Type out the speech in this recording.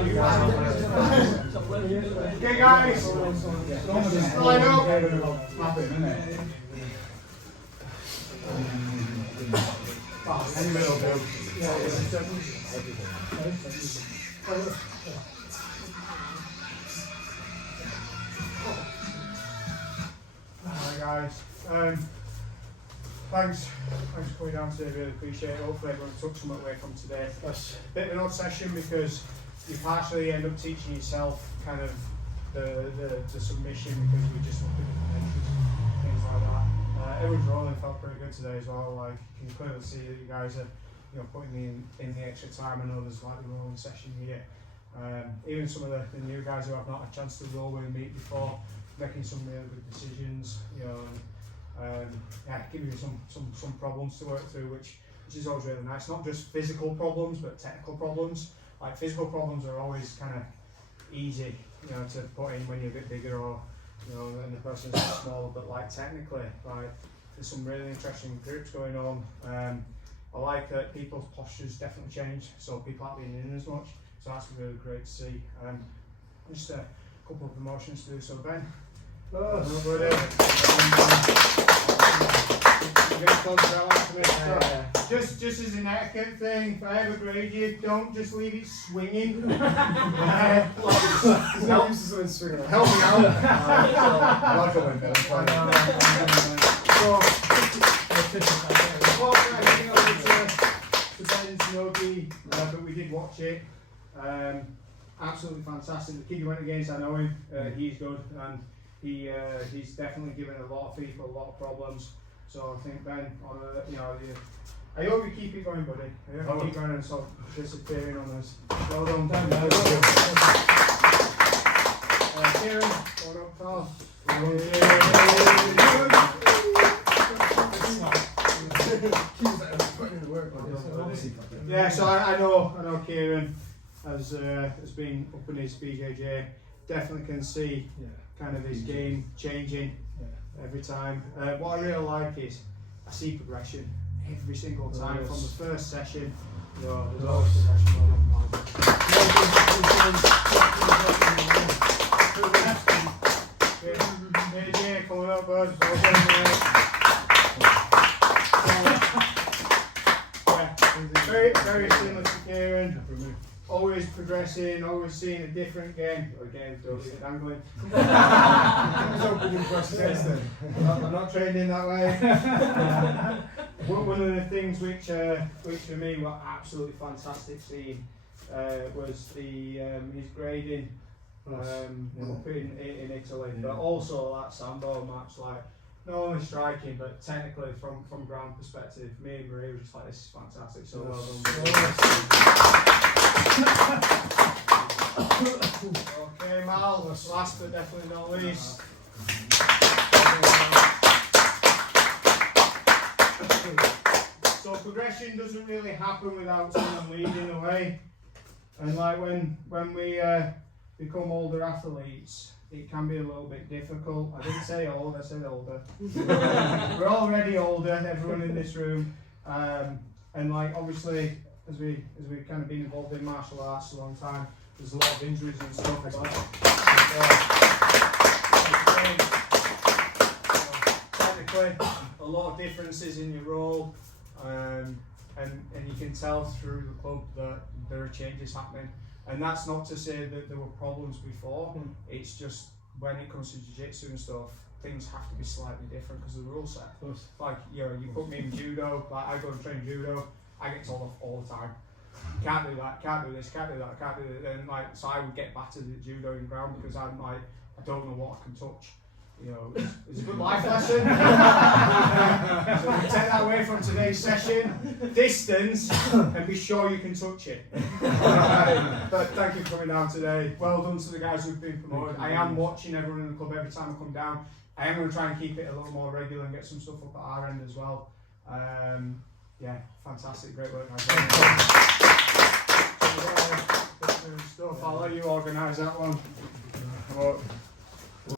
Okay guys, just line up. Alright guys, thanks for coming down today, really appreciate it. Hopefully everyone took something away from today. That's a bit of an odd session because you partially end up teaching yourself kind of the submission because we just look at the conventions, things like that. Everyone's rolling felt pretty good today as well. Like you can clearly see that you guys are putting in the extra time. I know there's like the rolling session here. Even some of the new guys who I've not had a chance to roll with and meet before, making some really good decisions, giving you some problems to work through, which is always really nice. Not just physical problems, but technical problems. Like physical problems are always kind of easy, to put in when you're a bit bigger or, and the person's smaller. But like technically, like there's some really interesting groups going on. I like that people's postures definitely change, so people aren't being in as much. So that's really great to see. Just a couple of promotions to do. So Ben. Just as an etiquette thing, if I ever grade you, don't just leave it swinging. Help me out. But we did watch it. Absolutely fantastic. The kid you went against, I know him. He's good, and he's definitely given a lot of people a lot of problems. So I think Ben, I hope you keep it going, buddy. I hope you keep going and stop disappearing on us. Well done, Dan. Kieran, well done, Carl. Yeah, so I know Kieran has been up in his BJJ. Definitely can see kind of his game changing every time. What I really like is I see progression every single time from the first session. There's always progression. BJJ coming up, bud. Very similar to Kieran. Always progressing, always seeing a different game. Again, don't get dangling. I'm not training that way. One of the things which for me were absolutely fantastic seeing was his grading up in Italy, but also that Sambo match, like not only striking but technically from ground perspective. Me and Marie were just like, this is fantastic. So well done. Okay, Mal, last but definitely not least. So progression doesn't really happen without someone leading the way. And like when we become older athletes, it can be a little bit difficult. I didn't say old, I said older. We're already older, everyone in this room. And like obviously, as we kind of been involved in martial arts a long time, there's a lot of injuries and stuff as well. Technically, a lot of differences in your role, and you can tell through the club that there are changes happening. And that's not to say that there were problems before. It's just when it comes to jiu-jitsu and stuff, things have to be slightly different because of the rule set. Like you put me in judo, like I go and train judo, I get told off all the time. Can't do that, can't do this, can't do that, can't do that. And like, so I would get battered at judo in ground because I'm like, I don't know what I can touch. It's a good life lesson. So we take that away from today's session. Distance, and be sure you can touch it. But thank you for coming down today. Well done to the guys who've been promoted. I am watching everyone in the club every time I come down. I am going to try and keep it a little more regular and get some stuff up at our end as well. Yeah, fantastic, great work, guys. I'll let you organise that one.